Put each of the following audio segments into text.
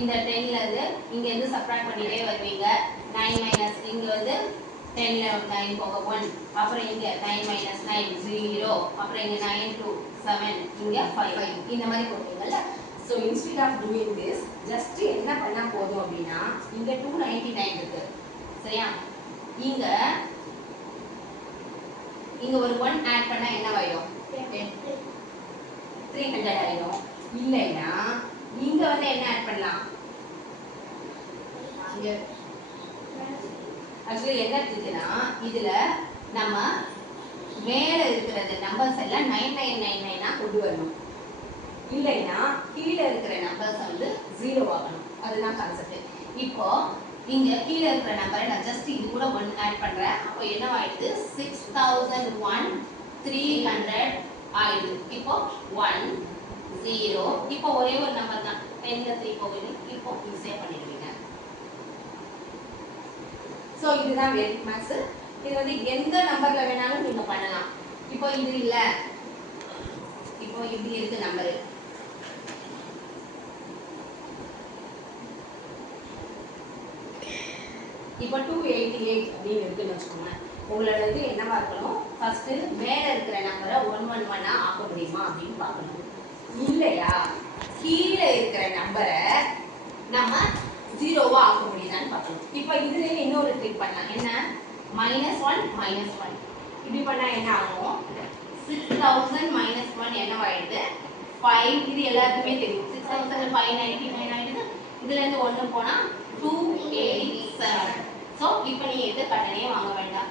இந்த 10ல இருந்து இங்க இருந்து சப்ட்ராக்ட் பண்ணிட்டே வருவீங்க 9 மைனஸ் இங்க வந்து 10ல 9 போக 1 அப்புறம் இங்க 9 மைனஸ் 9 0 அப்புறம் இங்க 9 2 7 இங்க 5 இந்த மாதிரி போடுவீங்கல்ல. So instead of doing this just என்ன பண்ணா போதும் அப்படின்னா இங்க 299 இருக்கு சரியா, இங்க இங்க ஒரு 1 ஆட் பண்ணா என்னவாயிடும் 300 ஆயிடும். இல்லைன்னா இங்க வந்து என்ன ஆட் பண்ணலாம், ஆக்சுவலி என்ன இருக்குன்னா இதுல நம்ம மேல இருக்கிறது நம்பர்ஸ் எல்லாம் 9999 கொண்டு வரணும். இல்லைன்னா கீழே இருக்கிற நம்பர்ஸ் வந்து 0 ஆகணும். அதுதான் கான்செப்ட். இப்போ இங்க கீழே இருக்கிற நம்பரை நான் ஜஸ்ட் இது கூட 1 ஆட் பண்றேன். அப்போ என்ன ஆயிடுது 6001 300 ஆயிடுது. இப்போ 1 0 இப்போ ஒரே ஒரு நம்பர் தான் 10ல 3 போகுது. இப்போ ஈஸியா பண்ணிடுவீங்க. ஸோ இதுதான் வெரிக் மேக்ஸ். இது வந்து எந்த நம்பர்ல வேணாலும் நீங்க பண்ணலாம். இப்போ இது இல்ல, இப்போ இப்படி இருக்கு நம்பர், இப்போ 288 அப்படின்னு இருக்குன்னு வச்சுக்கோங்க. உங்களோட இது என்னவா இருக்கணும், ஃபர்ஸ்ட் மேல இருக்கிற நம்பரை 111 ஆக்க முடியுமா அப்படின்னு பார்க்கணும். இல்லையா கீழே இருக்கிற நம்பரை நம்ம 0வா ஆக்க முடியுதான்னு பார்க்கணும். இப்போ இதுலயே இன்னொரு ட்ரிக் பண்ணலாம். என்ன, -1 -1 இப்படி பண்ணா என்ன ஆகும், 6000 -1 என்னவாயிடுது 5. இது எல்லாருக்குமே தெரியும். 6599 ஆயிடுது. இதுல இருந்து 1 போனா 287. ஸோ இப்போ நீங்க எது கடனே வாங்க வேண்டாம்.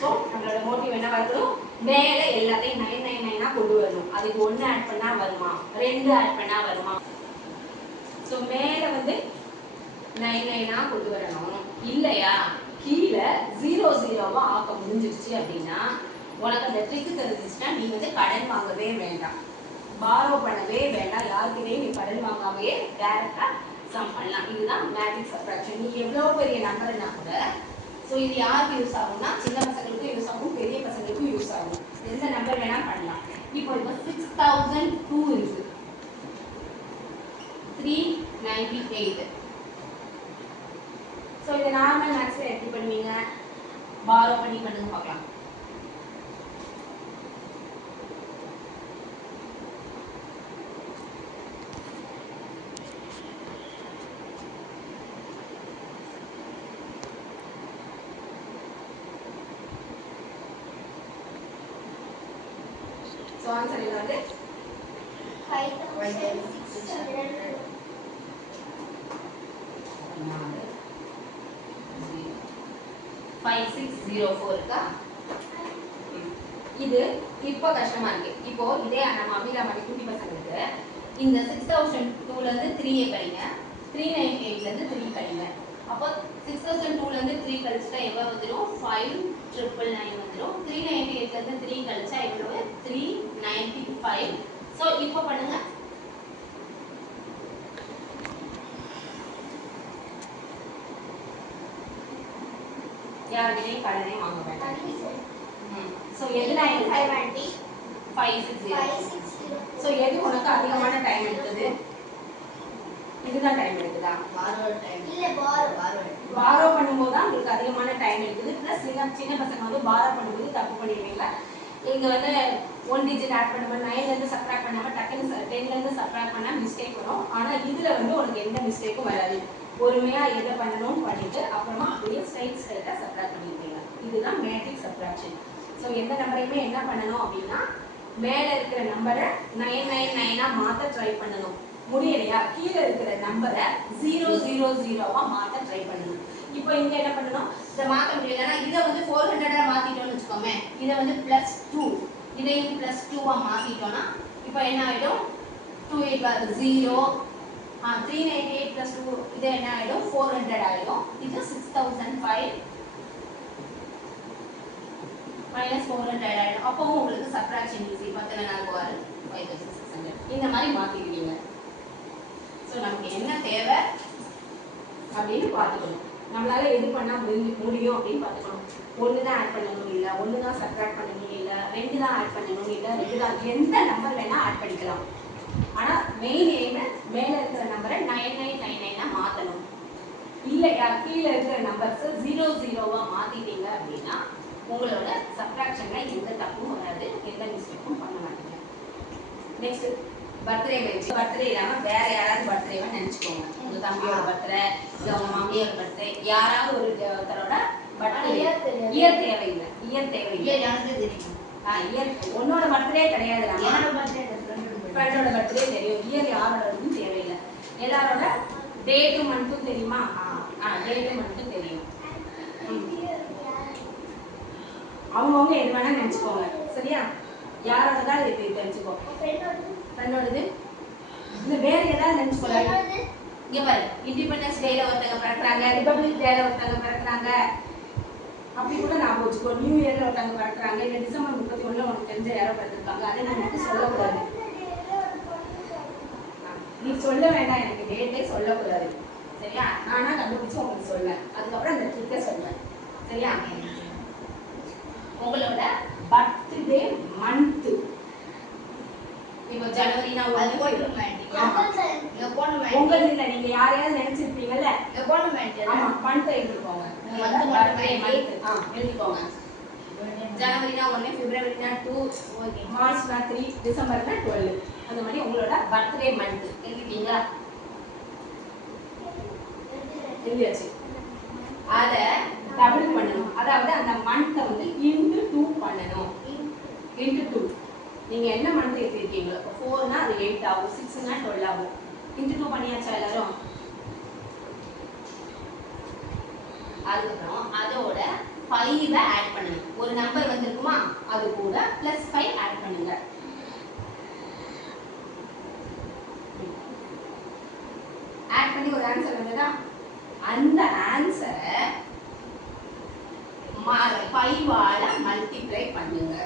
ஸோ நம்மளோட மோட்டிவ் என்னவா இருக்கணும், மேல எல்லாத்தையும் 999 கொண்டு வரணும். அதுக்கு 1 ஆட் பண்ணா வருமா, 2 ஆட் பண்ணா வருமா. ஸோ மேல வந்து 99 கொண்டு வரணும். இல்லையா கீழே 00வா ஆக்க முடிஞ்சிருச்சு அப்படின்னா உனக்கு அந்த ட்ரிக் தெரிஞ்சிச்சுன்னா நீ வந்து கடன் வாங்கவே வேண்டாம், பாரோ பண்ணவே வேண்டாம். யாருக்குமே நீ கடன் வாங்காமையே டைரக்டா சம் பண்ணலாம். இதுதான் மேட்ரிக்ஸ் சப்ட்ராக்ஷன். நீ எவ்வளவு பெரிய நம்பர்னா கூட. ஸோ இது யாருக்கு யூஸ் ஆகும்னா சின்ன பசங்களுக்கும் யூஸ் ஆகும், பெரிய பசங்களுக்கும் யூஸ் ஆகும். எந்த நம்பர் வேணா பண்ணலாம். இப்போ 6002 இருக்கு, 398. ஸோ இதை நார்மல் மேக்ஸ்ல எப்படி பண்ணுவீங்க, பாரோ பண்ணி பண்ணுங்க பார்க்கலாம். So answer is 5604 இருக்கா. இது இப்போ கஷ்டமா இருக்கு. இப்போ இதே நம்ம அமீரா மாதிரி குட்டி பசங்களுக்கு இந்த 6002ல இருந்து 3 கழிங்க, 398ல இருந்து 3 கழிங்க. அப்போ 6002ல இருந்து 3 கழிச்சா எவ்வளவு வந்துரும், 5999 வந்துரும். 398ல இருந்து 3 கழிச்சா எவ்வளவு, 395. சோ இப்போ பண்ணுங்க. யார்கிட்டயும் கடனே வாங்க வேண்டாம். சோ எது 560. சோ எது உனக்கு அதிகமான டைம் எடுக்குது, இதுதான் டைம் எடுக்குதா, பாரோ பண்ணும்போது தான் உங்களுக்கு அதிகமான டைம் எடுக்குது. பிளஸ் சின்ன பசங்க வந்து பாரோ பண்ணும்போது தப்பு பண்ணிடுவீங்க. இங்க வந்து 1 டிஜிட் ஆட் பண்ணும்போது 9ல இருந்து சப்ட்ராக்ட் பண்ணாம டக்குன்னு 10ல இருந்து சப்ட்ராக்ட் பண்ணா மிஸ்டேக் வரும். ஆனா இதுல வந்து உனக்கு எந்த மிஸ்டேக்கும் வராது. பொறுமையா எதை பண்ணணும்னு பண்ணிட்டு அப்புறமா அப்படியே ஸ்ட்ரைட்டா சப்ட்ராக்ட் பண்ணிடுவீங்க. இதுதான் மேட்ரிக்ஸ் சப்ட்ராக்ஷன். ஸோ எந்த நம்பரையுமே என்ன பண்ணணும் அப்படின்னா மேல இருக்கிற நம்பரை 999 மாத்த ட்ரை பண்ணணும். முடியலையா கீழே இருக்கிற நம்பரை 000வா மாத்த ட்ரை பண்ணணும். இப்போ இங்க என்ன பண்ணணும், இதை மாத்த முடியலன்னா இதை வந்து 400 மாத்திட்டோம்னு வச்சுக்கோமே, இதை வந்து +2 இதையும் +2வா மாத்திட்டோம்னா இப்போ என்ன ஆயிடும், 28 0 398 + 2 இது என்ன ஆயிடும், 400 ஆயிடும். இது 6005 -400 ஆயிடும். அப்பவும் உங்களுக்கு சப்ட்ராக்ஷன் ஈஸி. 10 4 6 5600 இந்த மாதிரி மாத்திடுவீங்க. ஸோ நமக்கு என்ன தேவை அப்படின்னு பார்த்துக்கணும். நம்மளால எது பண்ணா முடியும் அப்படின்னு பார்த்துக்கணும். 1 தான் ஆட் பண்ணணும் இல்லை, 1 தான் சப்ட்ராக்ட் பண்ணணும் இல்லை, 2 தான் ஆட் பண்ணணும் இல்லை, 2 தான், எந்த நம்பர் வேணா ஆட் பண்ணிக்கலாம். ஆனால் மெயின் எய்மு மேலே இருக்கிற நம்பரை 9999 மாற்றணும். இல்லையா கீழே இருக்கிற நம்பர்ஸை 00வா மாற்றிட்டீங்க அப்படின்னா உங்களோட சப்ட்ராக்ஷனில் எந்த தப்பும் வராது, எந்த மிஸ்டேக்கும் பண்ண மாட்டீங்க. நெக்ஸ்ட் பர்த்டே வச்சு பர்த்டே இல்லாமல் வேற யாராவது பர்த்டேவை நினச்சிக்கோங்க. உங்கள் தம்பியோட பர்த்டே இல்லை உங்கள் மம்மியோட பர்த்டே, யாராவது ஒருத்தரோட பர்த்டே. இயர் தேவையில்லை, இயர் தேவையில்லை. இயர் உன்னோட பர்த்டே கிடையாது, ஃப்ரெண்டோட பர்த்டே தெரியும். இயர் யாரோடதுன்னு தேவையில்லை. எல்லாரோட டேட்டும் மந்த்தும் தெரியுமா? டேட்டும் மந்த்தும் தெரியும். அவங்கவுங்க எது வேணா நினச்சிக்கோங்க. சரியா? யாரோடதா இது தெரிஞ்சுக்கோ. ஃப்ரெண்டோடது இல்லை வேற ஏதாவது நினச்சிக்கோங்க. இங்கே பாரு, இண்டிபெண்டன்ஸ் டேல ஒருத்தங்க பிறக்கிறாங்க, ரிபப்ளிக் டேல ஒருத்தங்க பிறக்கிறாங்க, அப்படி கூட ஞாபகம் வச்சுக்கோ. நியூ இயர்ல ஒருத்தங்க பிறக்கிறாங்க, இல்லை டிசம்பர் 31 உனக்கு தெரிஞ்ச யாரோ பிறந்திருக்காங்க, அதை நமக்கு சொல்லக்கூடாது. நீ சொல்ல வேண்டாம், எனக்கு டேட்டே சொல்லக்கூடாது. சரியா? நானா கண்டுபிடிச்சு உங்களுக்கு சொல்லுவேன், அதுக்கப்புறம் அந்த ட்ரிக்கை சொல்லுவேன். சரியா? உங்களோட பர்த்டே மந்த் இப்போ ஜனவரினா உங்களுக்கு இல்லை, நீங்க யாரையாவது நினைச்சிருப்பீங்கல்ல, ஆமா மந்த் எழுதிக்கோங்க. எழுதிக்கோங்க. ஜனவரினா 1, பிப்ரவரினா 2, மார்ச்னா 3, டிசம்பர்னா 12. அந்த மாதிரி உங்களோட பர்த்டே மந்த் எழுதிட்டீங்களா? எழுதியாச்சு. அதை டபுள் பண்ணணும். அதாவது அந்த மந்த்தை வந்து இன்டு 2 பண்ணணும். இன்டு 2 நீங்க என்ன மந்த் எடுத்துருக்கீங்களோ, 4னா அது 8 ஆகும், 6னா 12 ஆகும். இன்டு 2 பண்ணியாச்சா எல்லாரும்? அதுக்கப்புறம் அதோட 5 ஆட் பண்ணணும். ஒரு நம்பர் வந்திருக்குமா, அது கூட +5 ஆட் பண்ணுங்க. ஆட் பண்ணி ஒரு ஆன்சர் வந்ததா? அந்த ஆன்சரை 5ஆல மல்டிப்ளை பண்ணுங்க.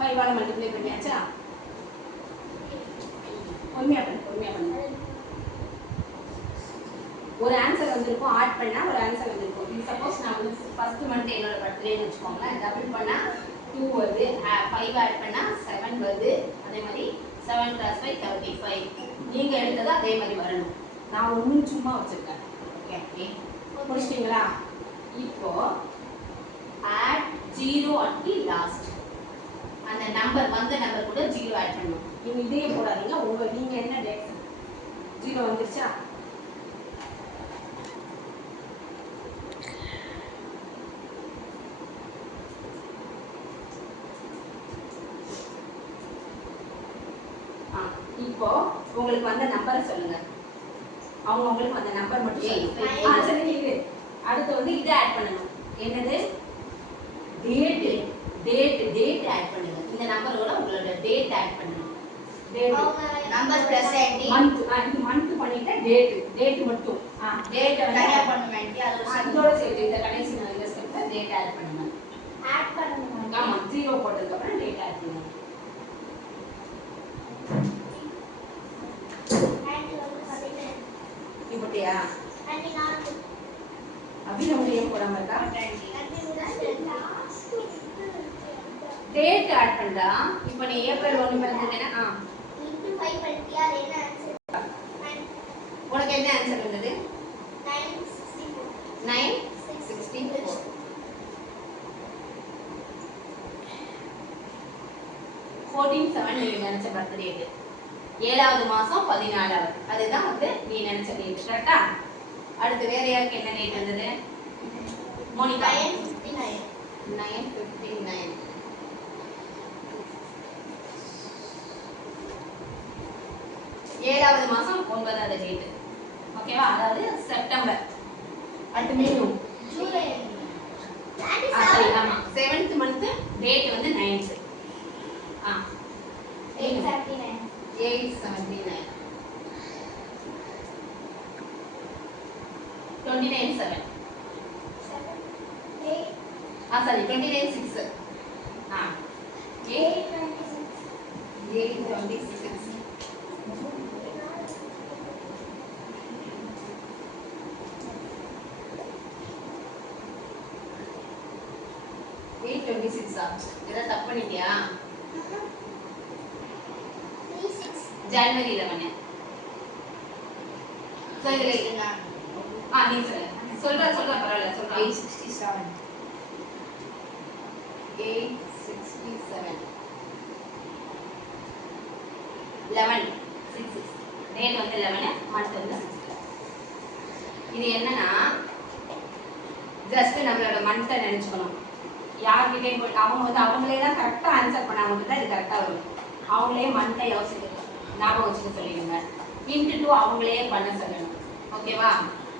5ஆல மல்டிப்ளை பண்ணியாச்சா? பொறுமையா பண்ணு. ஒரு ஆன்சர் வந்திருக்கும், ஆட் பண்ணா ஒரு ஆன்சர் வந்திருக்கும். இது சப்போஸ் நான் வந்து ஃபர்ஸ்ட் மந்த் என்னோட பர்த்டேன்னு வச்சுக்கோங்க, டபுள் பண்ணா 2 வருது, 5 ஆட் பண்ணா 7 வருது. அதே மாதிரி 7 + 5 35. நீங்க எடுத்தது அதே மாதிரி வரணும். நான் ஒன்றும் சும்மா வச்சிருக்கேன். ஓகே, முடிச்சிட்டீங்களா? இப்போ add 0 at the last. அந்த நம்பர் வந்த நம்பர் கூட 0 ஆட் பண்ணணும். நீங்க இதே போடாதீங்க. நீங்க என்ன டேட் 0 வந்துருச்சா? இப்போ உங்களுக்கு வந்த நம்பரை சொல்லுங்க. உங்களுக்கு அந்த நம்பர் மட்டும் சொல்லுங்க. சரி, அடுத்து வந்து இதை ஆட் பண்ணணும். என்னது? டேட் ஆட் பண்ணுங்க. இந்த நம்பரோட உங்களோட டேட் ஆட் பண்ணணும். Number plus month. இது மந்த் பண்ணிட்டா டேட் மட்டும். டேட் தனியா பண்ண வேண்டிய அதோட சேர்த்து இந்த கடைசி இந்த ஸ்டெப்ல டேட் ஆட் பண்ணுங்க. ஆமா, 0 போட்டதுக்கு அப்புறம் டேட் ஆட் பண்ணுங்க. இப்படியா? அப்படியே முடியும் போடாம இருக்கா? டேட் ஆட் பண்ணா இப்போ நீ ஏப்ரல் 1 பிறந்ததுன்னா இன்டு 5 பண்ணிட்டியா? என்ன ஆன்சர்? உனக்கு என்ன ஆன்சர் வந்தது? 964. 14/7 நீ நினைச்ச பர்த்டே. 7வது மாசம் 14வது. அதுதான் வந்து நீ நினைச்ச டேட். கரெக்ட்டா? அடுத்து வேற யாருக்கு என்ன டேட் வந்தது? மோனிகா 9/59. 7வது மாசம் 9வது டேட். ஓகேவா? அதாவது செப்டம்பர். அடுத்து மீண்டும் ஜூலை. சரி, ஆமா. 7th மந்த் டேட் வந்து 9th. 8/79. 29/7. 29/6. 8/26. 8/26. 6 இத தப்பு பண்ணிட்டியா ஜனவரி 11 சொல்லுங்க நீ சொல்ற பரவாயில்ல சொல்ற 867 11 6 டேட் வந்து 11 மந்த் வந்து 6 இது என்னன்னா ஜஸ்ட் நம்மளோட மந்த்தை நினைச்சுக்கணும் யார்கிட்டயும் போய் அவங்க வந்து அவங்களே தான் கரெக்டாக ஆன்சர் பண்ணாங்க தான் இது கரெக்டாக வரும் அவங்களே மந்த்தை யோசிச்சு ஞாபகம் வச்சுக்க சொல்லிடுங்க இன்ட்டு 2 அவங்களே பண்ண சொல்லணும் ஓகேவா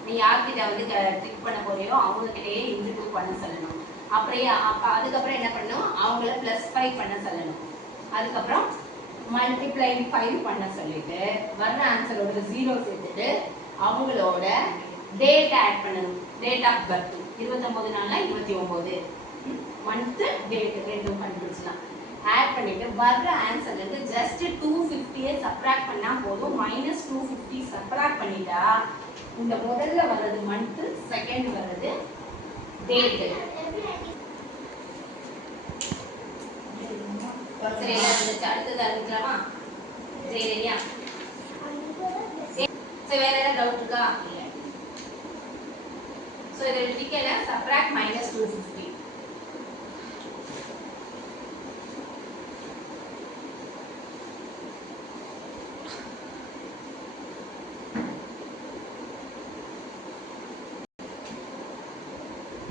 நீ யார்கிட்ட வந்து டிக் பண்ண போறியோ அவங்ககிட்டயே இன்ட்டு 2 பண்ண சொல்லணும் அதுக்கப்புறம் என்ன பண்ணணும் அவங்கள +5 பண்ண சொல்லணும் அதுக்கப்புறம் மல்டிப்ளை 5 பண்ண சொல்லிட்டு வர்ற ஆன்சரோட 0 சேர்த்துட்டு அவங்களோட டேட் ஆட் பண்ணணும் டேட் ஆஃப் பர்த் 29 நாள்னா 29 மந்த் டேட் ரெண்டும் கண்டுபிடிச்சலாம் ஆட் பண்ணிட்டு வர்ற ஆன்சர்ல இருந்து ஜஸ்ட் 250 சப்ட்ராக்ட் பண்ணா போதும் -250 சப்ட்ராக்ட் பண்ணிட்டா இந்த முதல்ல வர்றது மந்த் செகண்ட் வர்றது டேட் சரி அடுத்தது ஆரம்பிக்கலாமா சரி ரெடியா சரி வேற ஏதாவது டவுட் இருக்கா இல்ல சோ இத டிக்கல சப்ட்ராக்ட் -250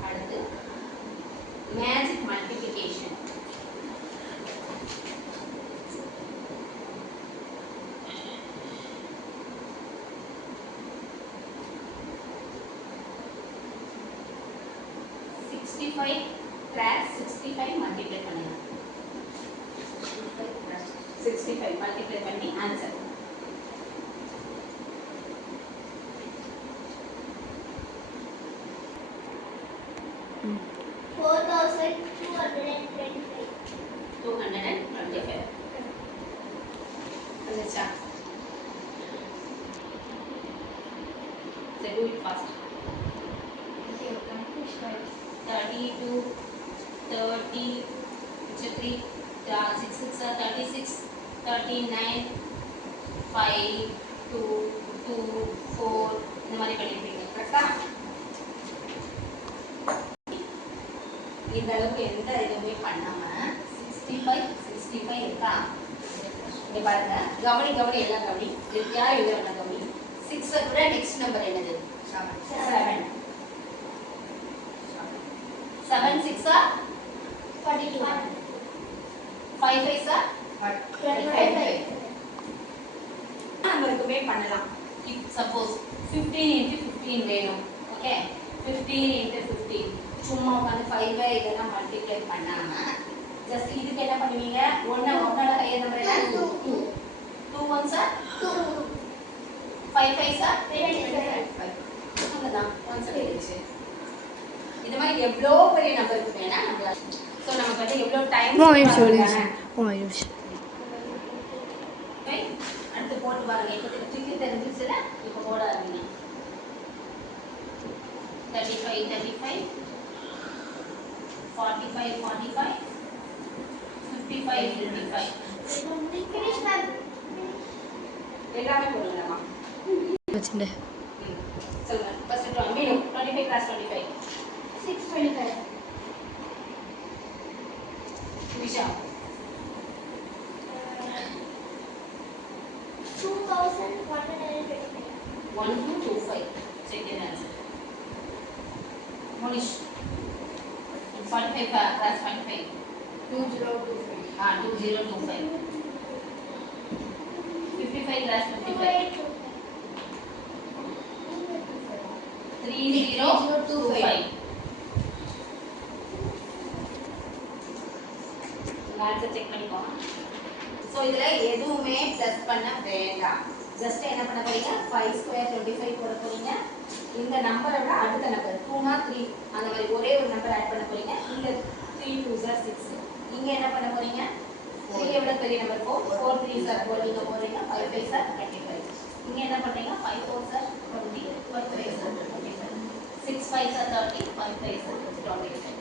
அடுத்து மேஜிக் மல்டிப்ளிகேஷன் +65 மல்டிப்ளை பண்ணுங்க 65 மல்டிப்ளை பண்ணி ஆன்சர் வந்துச்சா do it fast 32 30 3 6 6 36 39 5 2 2 4 இந்த மாதிரி பண்ணிருப்பீங்க கரெக்டா இந்த அளவுக்கு எந்த இதுவுமே பண்ணாம 65 இருக்கா இங்க பாருங்க கவனி எல்லாம் கவனி யார் எழுத வேண்டாம் கவனி 6 கூட நெக்ஸ்ட் நம்பர் என்னது 7 7 6 42 5 5 25 நம்பருக்குமே பண்ணலாம் சப்போஸ் 15 into 15 வேணும் ஓகே 15 into 15 சும்மா உட்காந்து 5 இதெல்லாம் மல்டிப்ளை பண்ணாம ஜஸ்ட் இதுக்கு என்ன பண்ணுவீங்க ஒன்னோட கையை நம்பர் என்ன 2 2 1 சார் 2 5 5 சார் 5 அவ்வளவுதான் ஆன்சர் ஆயிடுச்சு இந்த மாதிரி எவ்வளோ பெரிய நம்பருக்கு வேணா நம்மள சோ நமக்கு வந்து எவ்வளோ டைம் அடுத்து போட்டு பாருங்க இப்போ திருப்பி தெரிஞ்சிச்சுல இப்போ போட ஆரம்பிங்க 35 45 45 55 55 எல்லாமே போடுங்கம்மா வச்சுட்டே சொல்லுங்க ஃபர்ஸ்ட் 25 கிளாஸ் 25 625 விஷா 1225 second answer Monish 45 class 45 2025 2025 55 class 55 3025 answer check பண்ணிக்கோங்க சோ இதுல எதுவுமே பிளஸ் பண்ண வேண்டாம் ஜஸ்ட் என்ன பண்ண போறீங்க 5 ஸ்கொயர் 25 போட போறீங்க இந்த நம்பரை விட அடுத்த நம்பர் 2 னா 3 அந்த மாதிரி ஒரே ஒரு நம்பர் ஆட் பண்ண போறீங்க இந்த 3 2s are 6 இங்க என்ன பண்ண போறீங்க 3 விட பெரிய நம்பர் 4 4 3s are 4 நீங்க போறீங்க 5 5s are 25 இங்க என்ன பண்றீங்க 5 4s are 20 5 5s are 25 6 5s are 30 5 5s are 25